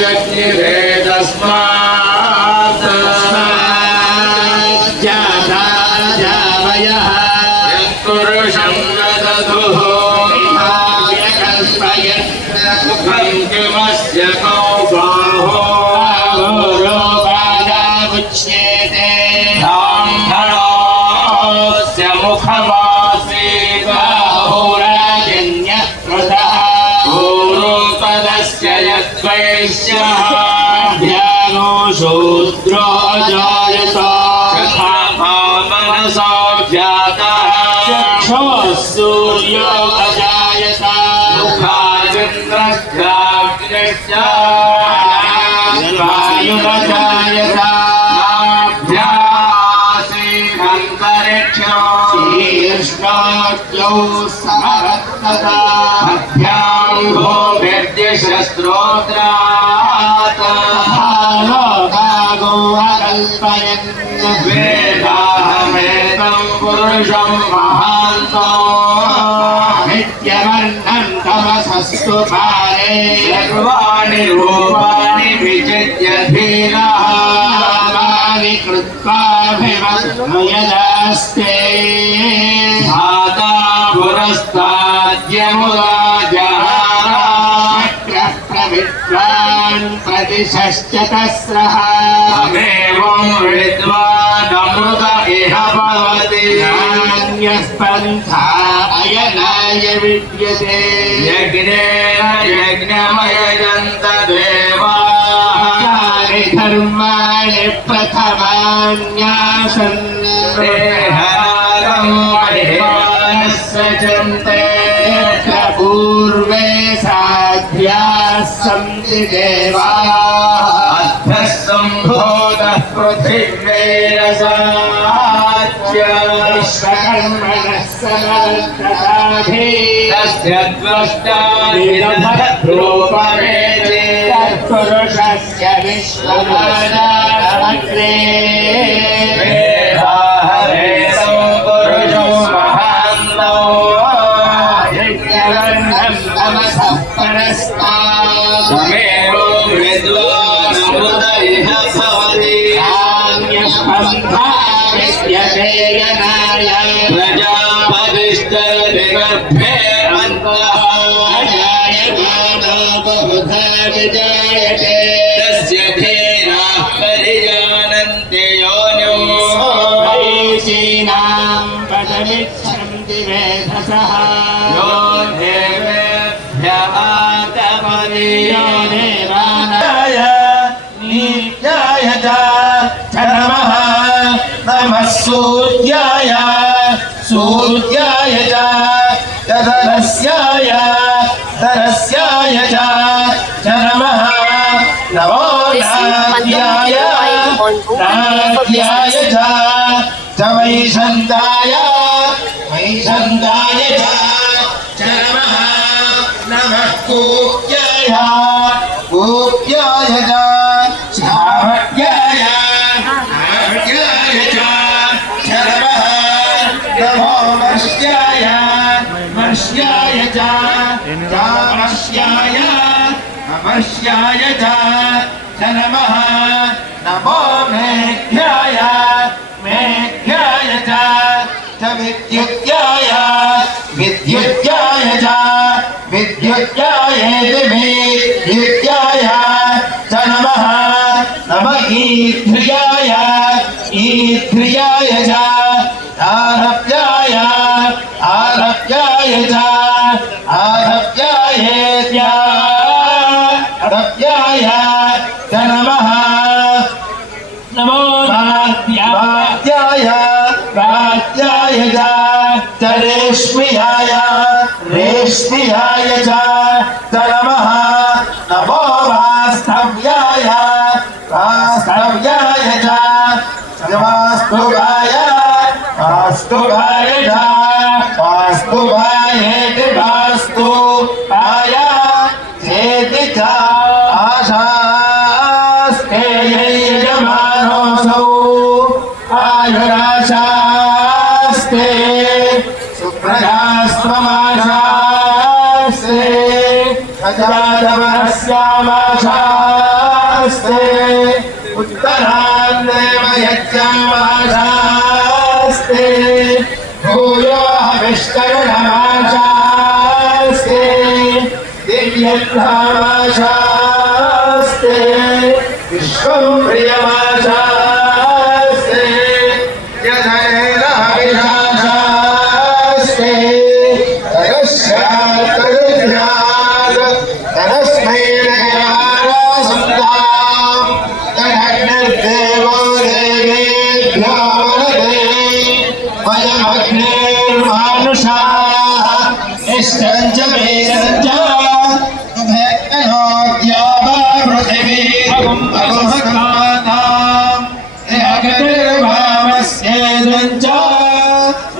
जज्ञिरे तस्मात् जाता जावयः यत्पुरुषं वदतुः मुखं किमस्य कौ बाहो रोगादामुच्येते ब्राह्मणस्य मुखमासीत् बाहुराजन्यः कृतः पूर्वपदस्य यद्वैश्यः ध्यानो शूद्रो जायत तथा मनसो जातः चक्षुः सूर्यो अजायत मुखादिन्द्रश्चाग्निश्च वायुरजायत नाभ्यासीदन्तरिक्षो शीर्ष्णाद्यौ समवर्तत मध्यां भूमिर्दिशस्त्रोत्रात् लोकागो अकल्पयन् वेदाहमेतं पुरुषं महान्तो नित्यवर्णं तमसस्तु पारे सर्वाणि रूपाणि विचित्य धीरः नामानि कृत्वाभिमयदास्ते धाता पुरस्ताद्यमुदा चक्रः प्रविद्वान् प्रतिशश्च तस्रः तमेवं विद्वानमृत इह भवति नान्यः पन्था अयनाय विद्यते यज्ञेन यज्ञमयजन्त देवाः यानि धर्माणि प्रथमान्यासन् देहरागं महिमानस्य चिन्ते यत्र पूर्वे साध्याः सन्ति देवाः अध्यः सम्भूतः पृथिव्यैरसाच्य विश्वकर्मणः समवर्तताधे तस्य द्रष्टानिरभद्रूपमेते तत्पुरुषस्य विश्वमादाग्रे वेदाहरेतं पुरुषं महान्तौ यज्ञवर्णं तमसः परस्तात् तमेवं विद्वानमृत इह भवति साम्यस्पन्था विद्यते यनाय प्रजापतिश्चरतिगर्भे अन्तः अजायमानो बहुधा विजायते तस्य धीराः परिजानन्ति योनिम् वैशीनां पदमिच्छन्ति वेधसः यो देवेभ्यः आगमनीयो देवानाय नित्याय च नमः नमः सूर्याय सूर्याय च तदरस्याय तरस्याय च नमः नमो नाद्याय नाद्याय च वैशन्ताय वैशन्ताय च नमः नमः कूप्याय कूप्याय च श्रावण्याय श्रावण्याय च नमः नमो वर्ष्याय वर्ष्याय च रामर्ष्याय अमर्ष्याय च नमः नमो मेघ्याय मेघ्याय च विद्युत्याय विद्युत्याय च विद्युत्याय विद्युत्याय च नमः नमः ईध्र्याय ईध्र्याय च आरभ्याय आरभ्याय च आरभ्याय च नमः नमो वाद्याय वाद्याय च रेश्म्याय रेश्म्याय च नमः नमो वास्तव्याय वास्तव्याय च वास्तुवाय वास्तुवाय च वास्तुवाय वास्तु आय चेति च आशास्ते यजमानोऽसौ आयुराशास्ते सुप्रजास्त्वमाशास्ते प्रजातमस्यामाशा उत्तरान्देवाशास्ते उत्तरान्देवयज्ञावाशास्ते भूयो हविष्करणमाशास्ते दिव्यत्वाशास्ते विश्वं प्रियमाशास्ते यथैरहविषाशास्ते तस्यात्तरुध्यात् तस्मै देवारासन्तां तदग्निर्देवो देवेभ्यो वरदे वयमग्निर्मानुषाः इष्टं च वेदं च उभयज्ञोऽद्या वा पृथिवी अगुहकानां अग्निर्वामस्येदं च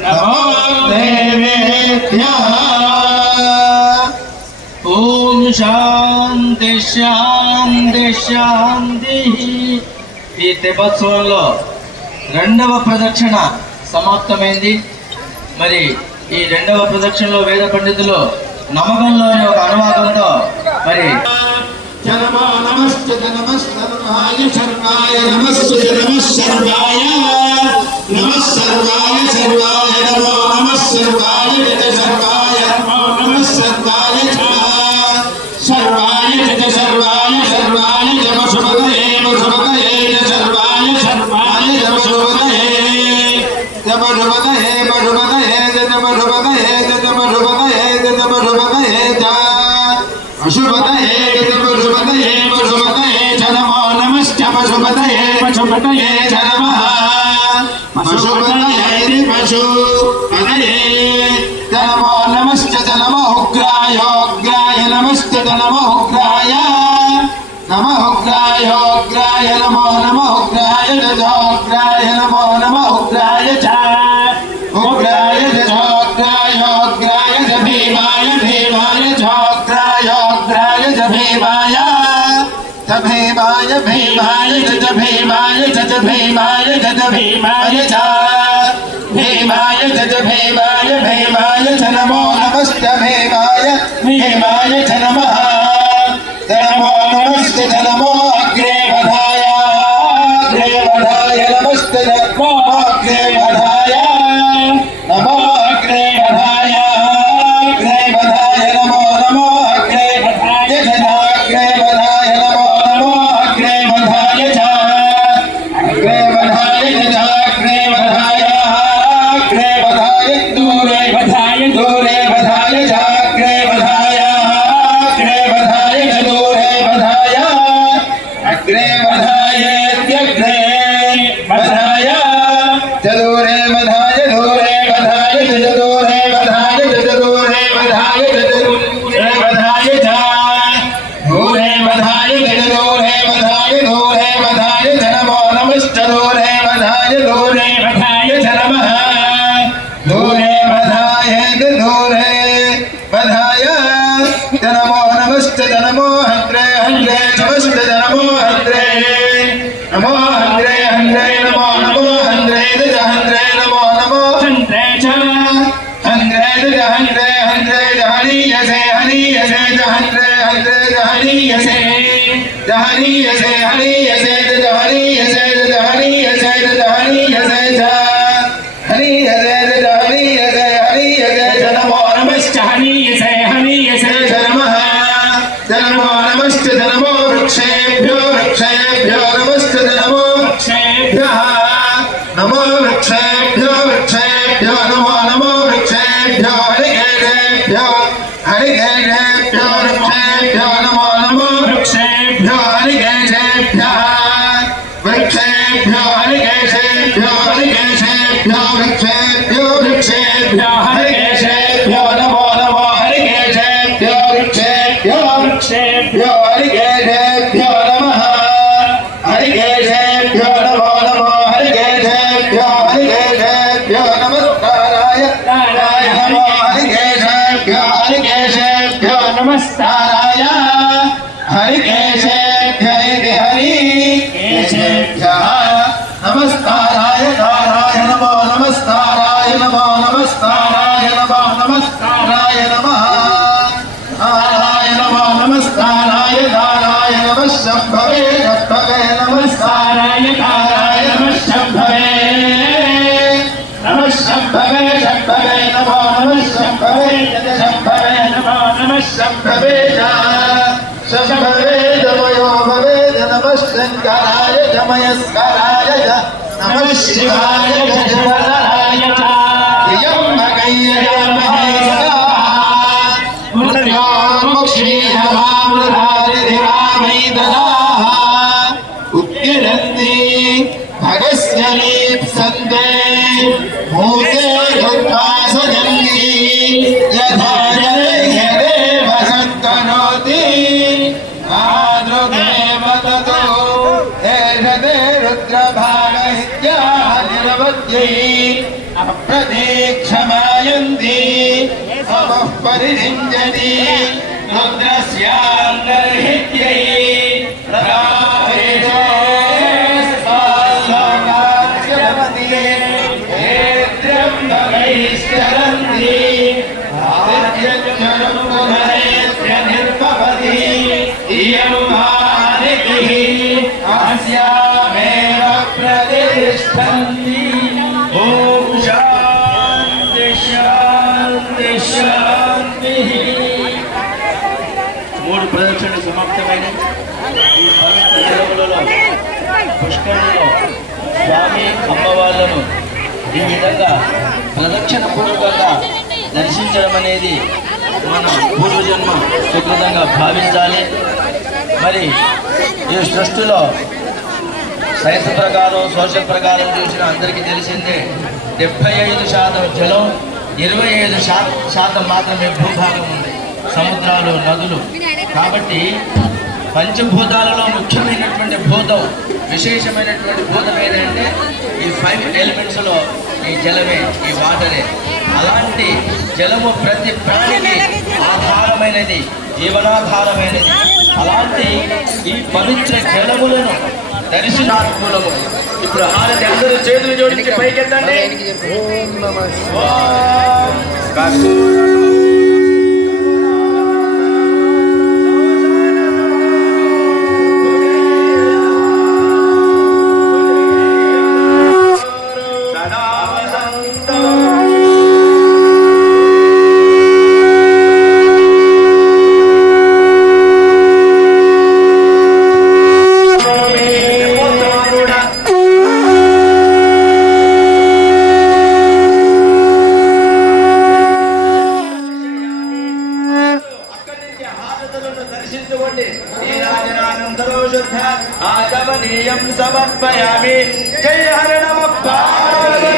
नमो देवेभ्यः। ఓం శాంతి శాంతి శాంతి. ఈ తెపోత్సవంలో రెండవ ప్రదక్షిణ సమాప్తమైంది. మరి ఈ రెండవ ప్రదక్షిణలో వేద పండితులు నమ్మకంలోని ఒక అనువాదంతో మరి నమో నమస్తే నమస్సర్వాయ సర్వాయ నమస్తే నమస్సర్వాయ నమస్సర్వాయ సర్వాయ నమో నమస్సర్వాయ జగ సర్వాయ నమో నమస్సర్వాయ సర్వాయ జగ సర్వాయ సర్వాయ జగ శుభదయే శుభదయే సర్వాయ సర్వాయ జగ శుభదయే జగ శుభదయే శుభదయే జగ శుభదయే జగ శుభదయే జగ శుభదయే అశుభదయే పశుపతయే పశుపతయే చ నమో నమశ్చ పశుపతయే పశుపతయే చ నమః పశుపతయే పశుపతయే చ నమో నమశ్చ చ నమో ఉగ్రాయ ఉగ్రాయ నమశ్చ చ నమో ఉగ్రాయ నమో ఉగ్రాయ ఉగ్రాయ నమో నమో ఉగ్రాయ చ ఉగ్రాయ నమో నమో ఉగ్రాయ చ ఉగ్రాయ చ ఉగ్రాయ ఉగ్రాయ చ భీమాయ భీమాయ చ ఉగ్రాయ ఉగ్రాయ చ భీమాయ చ భీమాయ భీమాయ చ భీమాయ చ భీమాయ చ భీమాయ చ భీమాయ చ భీమాయ భీమాయ చ నమో నమస్తే భీమాయ భీమాయ చ నమః నమో నమస్తే నమో అగ్రే వధాయ అగ్రే వధాయ నమస్తే నమో అగ్రే వధాయ నమో అగ్రే వధాయ అగ్రే వధాయ నమో నమో అగ్రే వధాయ అగ్రే వధాయ నమో నమో అగ్రే వధాయ చ అగ్రే వధాయ చ అగ్రే వధాయ అగ్రే వధాయ దూరే వధాయ దూరే వధాయ చ అగ్రే వధాయ అగ్రే వధాయ చ దూరే వధాయ అగ్రే వధాయేత్యగ్రే వధాయ చ దూరే వధాయ దూరే వధాయ చ దూరే వధాయ చ దూరే వధాయ చ దూరే వధాయ చ దూరే వధాయ చ దూరే వధాయ దూరే వధాయ చ నమో నమశ్చ దూరే వధాయ దూరే వధాయ చ నమః దూరే వధాయ చ దూరే వధాయ చ నమో నమశ్చ చ నమో హంద్రే హంద్రే నమశ్చ చ నమో హంద్రే నమో హంద్రే హంద్రే నమో నమో హంద్రే చ హంద్రే నమో నమో హంద్రే చ హంద్రే చ హంద్రే హంద్రే చ హనీయసే హనీయసే చ హంద్రే హంద్రే చ హనీయసే చ హనీయసే హనీయసే చ హనీయసే చ హనీయసే చ హనీయసే చ హనీయసే చ హనీయసే హనీయసే చ నమో నమశ్చ హనీయసే హనీయసే చ నమః చ నమో నమశ్చ చ నమో వృక్షేభ్యో వృక్షేభ్యో నమశ్చ చ నమో వృక్షేభ్యః నమో వృక్షేభ్యో వృక్షేభ్యో నమో నమో వృక్షేభ్యో హరికేశేభ్యో హరికేశేభ్యో వృక్షేభ్యో నమో నమో వృక్షేభ్యో హరికేశేభ్యః వృక్షేభ్యో హరికేశేభ్యో హరికేశేభ్యో వృక్షేభ్యో వృక్షేభ్యో హరికేశేభ్యో నమో నమో హరికేశేభ్యో వృక్షేభ్యో వృక్షేభ్యో హరికేశేభ్యో నమః హరికేశేభ్యో నమో నమో హరికేశేభ్యో హరికేశేభ్యో నమస్కారాయ నారాయ నమో హరికేశేభ్యో హరికేశేభ్యో నమస్కారాయ హరికేశేభ్య ఇది హరికేశేభ్యః నమస్కారాయ నారాయ నమో నమస్కారాయ నమో నమస్కారాయ నమో నమస్కారాయ నమః నారాయ నమో నమస్కారాయ నారాయ నమః శంభవే శంకరాయ చ మయస్కరాయ చ నమః శివాయ చ శివధరాయ చ త్ర్యంబకయ్య విద్మహే మృత్యోర్ముక్షీయమామృతాదిధిరామై దదాః ఉత్తిరంతి భగస్య లీప్సంతే మూతే రుద్వాసజంతి యథా జలేహదేవ సత్కరోతి ఆదృదేవ తతో ఏషతే రుద్రభాగహిత్యాః నిరవద్యై అప్రతీక్షమాయంతి అవః పరిరింజతి రుద్రస్యాంగర్హిత్యై అస్యామేవ ప్రతిష్టంతి. ఓం శాంతి శాంతి శాంతి. మూడు ప్రదక్షిణలు సమాప్తమైన ఈ పవిత్ర జలములలో పుష్కరంలో స్వామి అమ్మవార్లను ఈ విధంగా ప్రదక్షిణ పూర్వకంగా దర్శించడం అనేది మన పూర్వజన్మ సుకృతంగా భావించాలి. మరి ఈ సృష్టిలో సైన్స్ ప్రకారం సోషల్ ప్రకారం చూసిన అందరికీ తెలిసిందే 75% జలం, 25% మాత్రమే భూభాగం ఉంది, సముద్రాలు, నదులు. కాబట్టి పంచభూతాలలో ముఖ్యమైనటువంటి భూతం, విశేషమైనటువంటి భూతం ఏదంటే ఈ 5 ఎలిమెంట్స్లో ఈ జలమే, ఈ వాటరే. అలాంటి జలము ప్రతి ప్రాణికి ఆధారమైనది, జీవనాధారమైనది. అలాంటి ఈ పవిత్ర జలములను దర్శనానుకూలము. ఇప్పుడు హారతి అందరూ చేతులు జోడించి పైకెత్తండి. దర్శించుకోండి. ఆచమనీయం సమర్పయామి. జయ హర నమః పార్వతీ.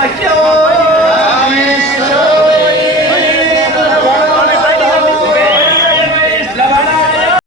Machio!